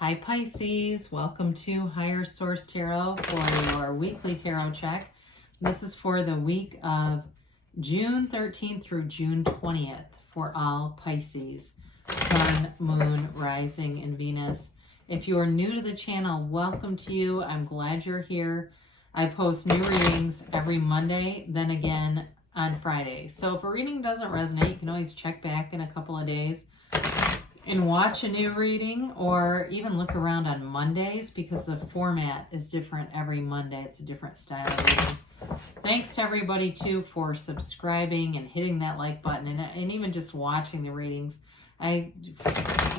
Hi Pisces, welcome to Higher Source Tarot for your weekly tarot check. This is for the week of June 13th through June 20th for all Pisces, Sun, Moon, Rising, and Venus. If you are new to the channel, welcome to you. I'm glad you're here. I post new readings every Monday, then again on Friday. So if a reading doesn't resonate, you can always check back in a couple of days and watch a new reading, or even look around on Mondays because the format is different every Monday. It's a different style of reading. Thanks to everybody too for subscribing and hitting that like button and even just watching the readings. I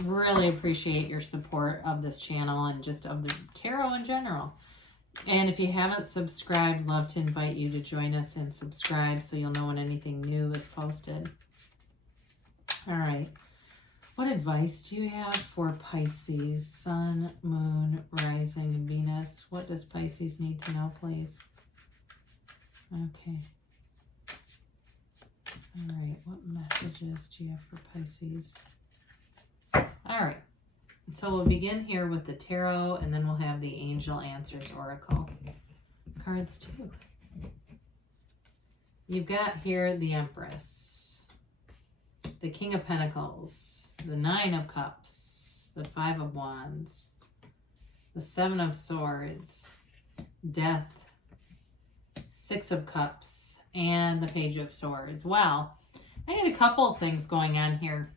really appreciate your support of this channel and just of the tarot in general. And if you haven't subscribed, love to invite you to join us and subscribe so you'll know when anything new is posted. All right. What advice do you have for Pisces, Sun, Moon, Rising, and Venus? What does Pisces need to know, please? Okay. All right. What messages do you have for Pisces? All right. So we'll begin here with the tarot, and then we'll have the Angel Answers Oracle cards too. You've got here the Empress, the King of Pentacles, the Nine of Cups, the Five of Wands, the Seven of Swords, Death, Six of Cups, and the Page of Swords. Wow, I had a couple of things going on here.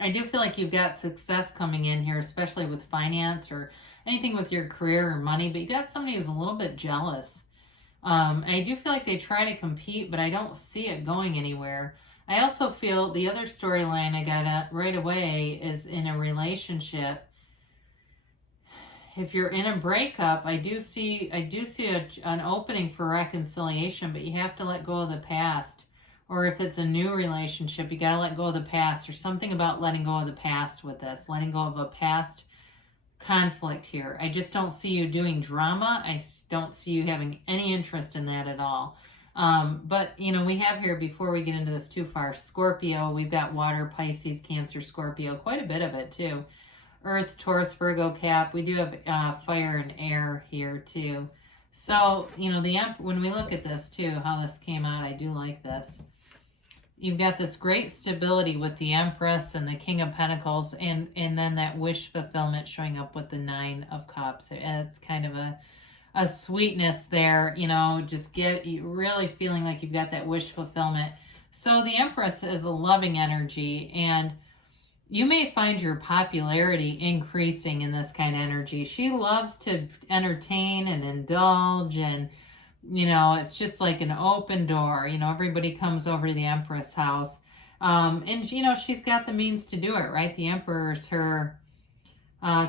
I do feel like you've got success coming in here, especially with finance or anything with your career or money, but you got somebody who's a little bit jealous. I do feel like they try to compete, but I don't see it going anywhere. I also feel the other storyline I got right away is in a relationship. If you're in a breakup, I do see an opening for reconciliation, but you have to let go of the past. Or if it's a new relationship, you got to let go of the past. There's something about letting go of the past with this, letting go of a past conflict here. I just don't see you doing drama. I don't see you having any interest in that at all. But, you know, we have here, before we get into this too far, Scorpio. We've got water, Pisces, Cancer, Scorpio, quite a bit of it too. Earth, Taurus, Virgo, Cap. We do have fire and air here too. So, you know, when we look at this too, how this came out, I do like this. You've got this great stability with the Empress and the King of Pentacles, and then that wish fulfillment showing up with the Nine of Cups. It's kind of a sweetness there, you know, just really feeling like you've got that wish fulfillment. So the Empress is a loving energy, and you may find your popularity increasing in this kind of energy. She loves to entertain and indulge, and, you know, it's just like an open door. You know, everybody comes over to the Empress house. And, you know, she's got the means to do it, right? The Emperor's her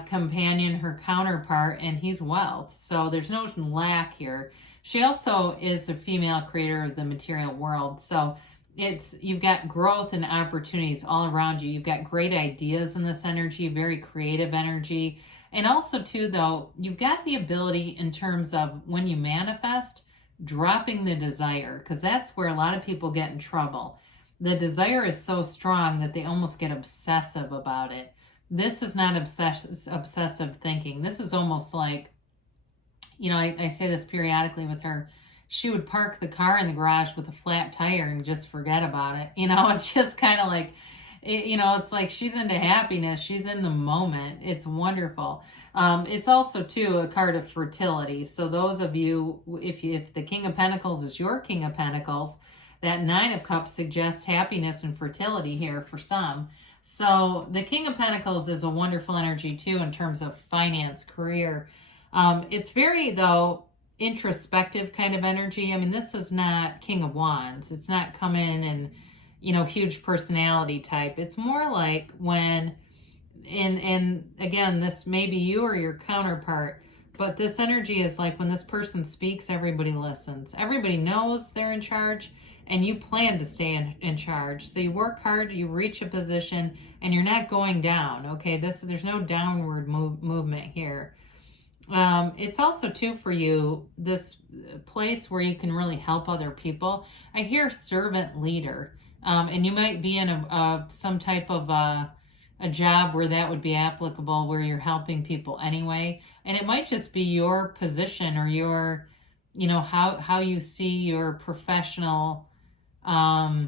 companion, her counterpart, and he's wealth. So there's no lack here. She also is the female creator of the material world. So you've got growth and opportunities all around you. You've got great ideas in this energy, very creative energy. And also too, though, you've got the ability in terms of when you manifest, dropping the desire, because that's where a lot of people get in trouble. The desire is so strong that they almost get obsessive about it. This is not obsessive thinking. This is almost like, you know, I say this periodically with her. She would park the car in the garage with a flat tire and just forget about it. You know, it's just kind of like, you know, it's like she's into happiness. She's in the moment. It's wonderful. It's also, too, a card of fertility. So those of you, if the King of Pentacles is your King of Pentacles, that Nine of Cups suggests happiness and fertility here for some. So the King of Pentacles is a wonderful energy, too, in terms of finance, career. It's very, though, introspective kind of energy. I mean, this is not King of Wands. It's not come in and, you know, huge personality type. It's more like when, and again, this may be you or your counterpart, but this energy is like when this person speaks, everybody listens. Everybody knows they're in charge, and you plan to stay in charge. So you work hard, you reach a position, and you're not going down, okay? There's no downward movement here. It's also, too, for you, this place where you can really help other people. I hear servant leader, and you might be in some type of a job where that would be applicable, where you're helping people anyway. And it might just be your position or your, how you see your professional, I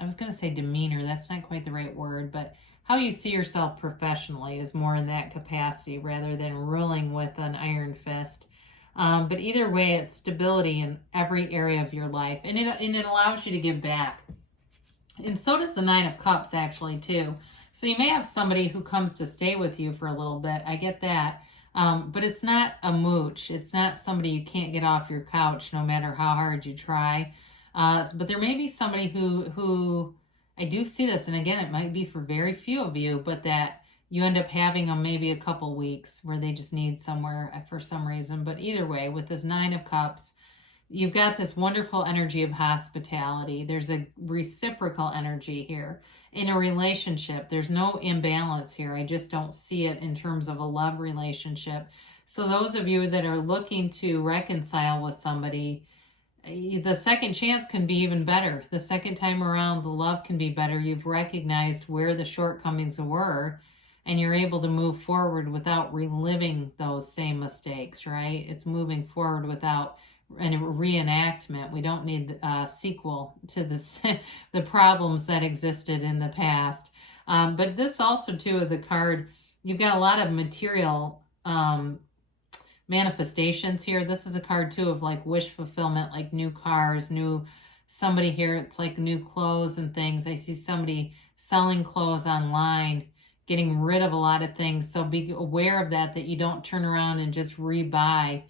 was going to say demeanor. That's not quite the right word, but how you see yourself professionally is more in that capacity rather than ruling with an iron fist. But either way, it's stability in every area of your life, and it allows you to give back. And so does the Nine of Cups, actually, too. So you may have somebody who comes to stay with you for a little bit. I get that. But it's not a mooch. It's not somebody you can't get off your couch no matter how hard you try. But there may be somebody who I do see this, and again, it might be for very few of you, but that you end up having them maybe a couple weeks where they just need somewhere for some reason. But either way, with this Nine of Cups, you've got this wonderful energy of hospitality. There's a reciprocal energy here. In a relationship, there's no imbalance here. I just don't see it in terms of a love relationship. So those of you that are looking to reconcile with somebody, the second chance can be even better. The second time around, the love can be better. You've recognized where the shortcomings were, and you're able to move forward without reliving those same mistakes, right? It's moving forward without a reenactment. We don't need a sequel to this, the problems that existed in the past. But this also, too, is a card. You've got a lot of material manifestations here. This is a card, too, of like wish fulfillment, like new cars, somebody here. It's like new clothes and things. I see somebody selling clothes online, getting rid of a lot of things. So be aware of that you don't turn around and just rebuy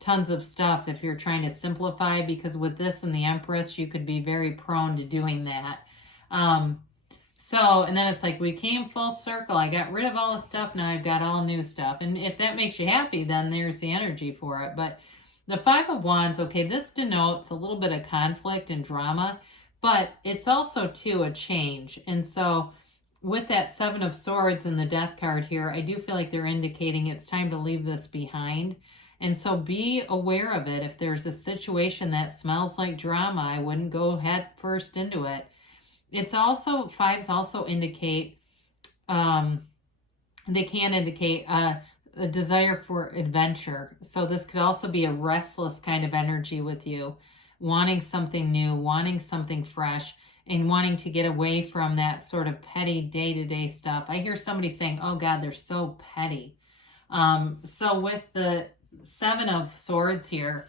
tons of stuff if you're trying to simplify, because with this and the Empress, you could be very prone to doing that. And then it's like we came full circle. I got rid of all the stuff. Now I've got all new stuff. And if that makes you happy, then there's the energy for it. But the Five of Wands, okay, this denotes a little bit of conflict and drama, but it's also, too, a change. And so with that Seven of Swords and the Death card here, I do feel like they're indicating it's time to leave this behind. And so be aware of it. If there's a situation that smells like drama, I wouldn't go head first into it. Fives also indicate, they can indicate a desire for adventure. So this could also be a restless kind of energy with you, wanting something new, wanting something fresh, and wanting to get away from that sort of petty day-to-day stuff. I hear somebody saying, oh God, they're so petty. So with the Seven of Swords here,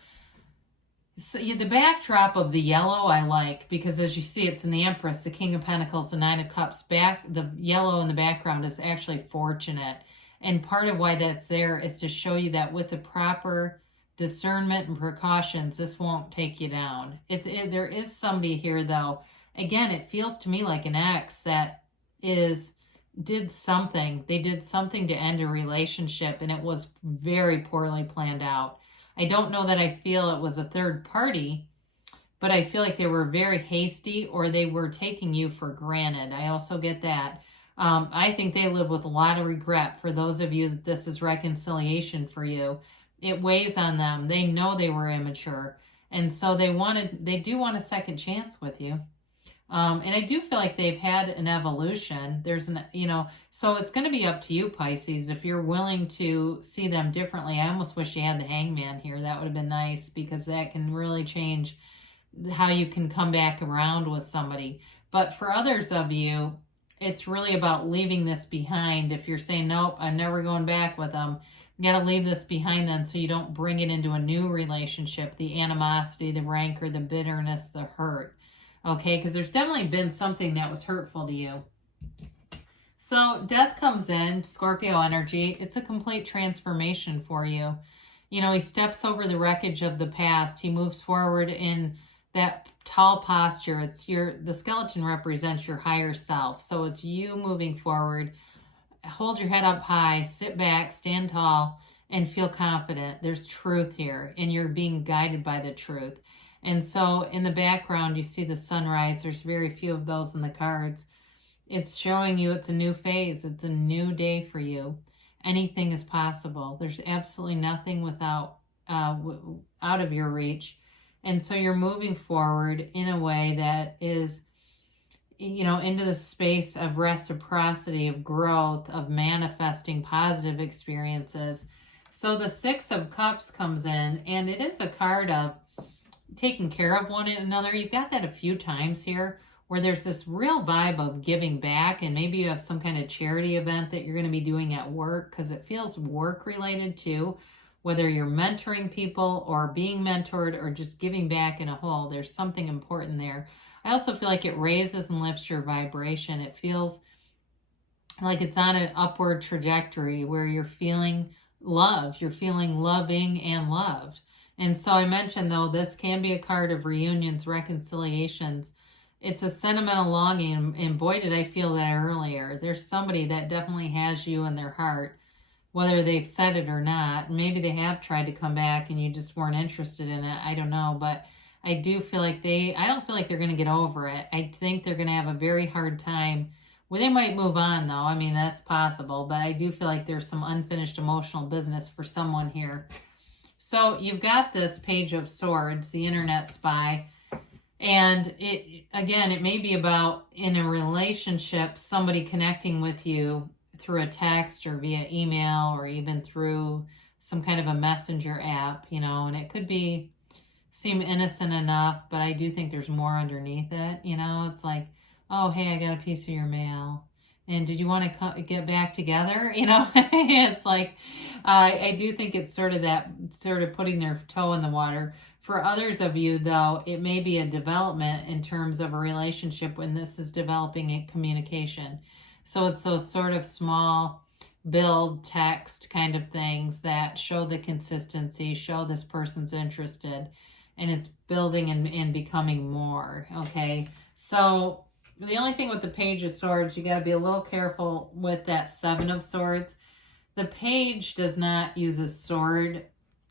so the backdrop of the yellow I like, because as you see, it's in the Empress, the King of Pentacles, the Nine of Cups. The yellow in the background is actually fortunate. And part of why that's there is to show you that with the proper discernment and precautions, this won't take you down. There is somebody here, though. Again, it feels to me like an ex that did something. They did something to end a relationship, and it was very poorly planned out. I don't know that I feel it was a third party, but I feel like they were very hasty, or they were taking you for granted. I also get that. I think they live with a lot of regret. For those of you that this is reconciliation for you, it weighs on them. They know they were immature, and so they do want a second chance with you. And I do feel like they've had an evolution. So it's going to be up to you, Pisces, if you're willing to see them differently. I almost wish you had the Hangman here. That would have been nice, because that can really change how you can come back around with somebody. But for others of you, it's really about leaving this behind. If you're saying, nope, I'm never going back with them, you got to leave this behind then, so you don't bring it into a new relationship, the animosity, the rancor, the bitterness, the hurt. Okay, because there's definitely been something that was hurtful to you. So Death comes in, Scorpio energy. It's a complete transformation for you. He steps over the wreckage of the past. He moves forward in that tall posture. The skeleton represents your higher self. So it's you moving forward. Hold your head up high, sit back, stand tall, and feel confident. There's truth here, and you're being guided by the truth. And so in the background, you see the sunrise. There's very few of those in the cards. It's showing you it's a new phase. It's a new day for you. Anything is possible. There's absolutely nothing out of your reach. And so you're moving forward in a way that is, into the space of reciprocity, of growth, of manifesting positive experiences. So the Six of Cups comes in, and it is a card of taking care of one another. You've got that a few times here where there's this real vibe of giving back, and maybe you have some kind of charity event that you're going to be doing at work, because it feels work related too. Whether you're mentoring people or being mentored or just giving back in a whole, there's something important there. I also feel like it raises and lifts your vibration. It feels like it's on an upward trajectory where you're feeling love, you're feeling loving and loved. And so I mentioned, though, this can be a card of reunions, reconciliations. It's a sentimental longing, and boy, did I feel that earlier. There's somebody that definitely has you in their heart, whether they've said it or not. Maybe they have tried to come back and you just weren't interested in it. I don't know, but I do feel like I don't feel like they're going to get over it. I think they're going to have a very hard time. Well, they might move on, though. I mean, that's possible, but I do feel like there's some unfinished emotional business for someone here. So you've got this Page of Swords, the internet spy, and it may be about, in a relationship, somebody connecting with you through a text or via email or even through some kind of a messenger app, and it could seem innocent enough, but I do think there's more underneath it. It's like, oh, hey, I got a piece of your mail. And did you want to get back together? It's like, I do think it's sort of putting their toe in the water. For others of you, though, it may be a development in terms of a relationship when this is developing in communication. So it's those sort of small build text kind of things that show the consistency, show this person's interested, and it's building and becoming more, okay? So the only thing with the Page of Swords, you got to be a little careful with that Seven of Swords. The Page does not use a sword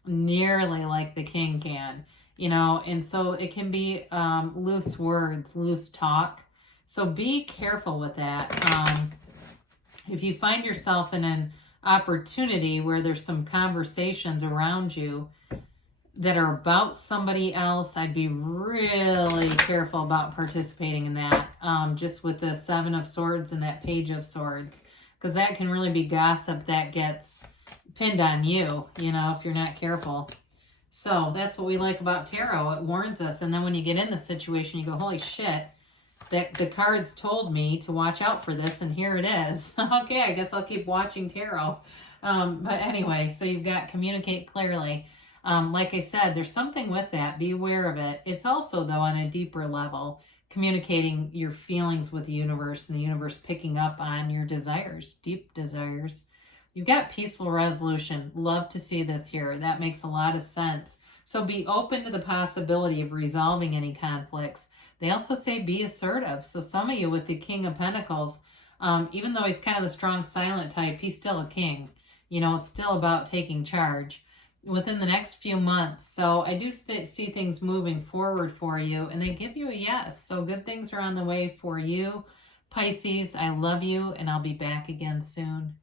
nearly like the King can, and so it can be loose words, loose talk. So be careful with that. If you find yourself in an opportunity where there's some conversations around you that are about somebody else, I'd be really careful about participating in that, just with the Seven of Swords and that Page of Swords, because that can really be gossip that gets pinned on you, if you're not careful. So that's what we like about tarot. It warns us, and then when you get in the situation, you go, holy shit, that the cards told me to watch out for this, and here it is. Okay, I guess I'll keep watching tarot. But anyway, so you've got communicate clearly. Like I said, there's something with that. Be aware of it. It's also, though, on a deeper level, communicating your feelings with the universe, and the universe picking up on your desires, deep desires. You've got peaceful resolution. Love to see this here. That makes a lot of sense. So be open to the possibility of resolving any conflicts. They also say be assertive. So some of you with the King of Pentacles, even though he's kind of the strong silent type, he's still a king. It's still about taking charge within the next few months. So I do see things moving forward for you, and they give you a yes. So good things are on the way for you, Pisces. I love you, and I'll be back again soon.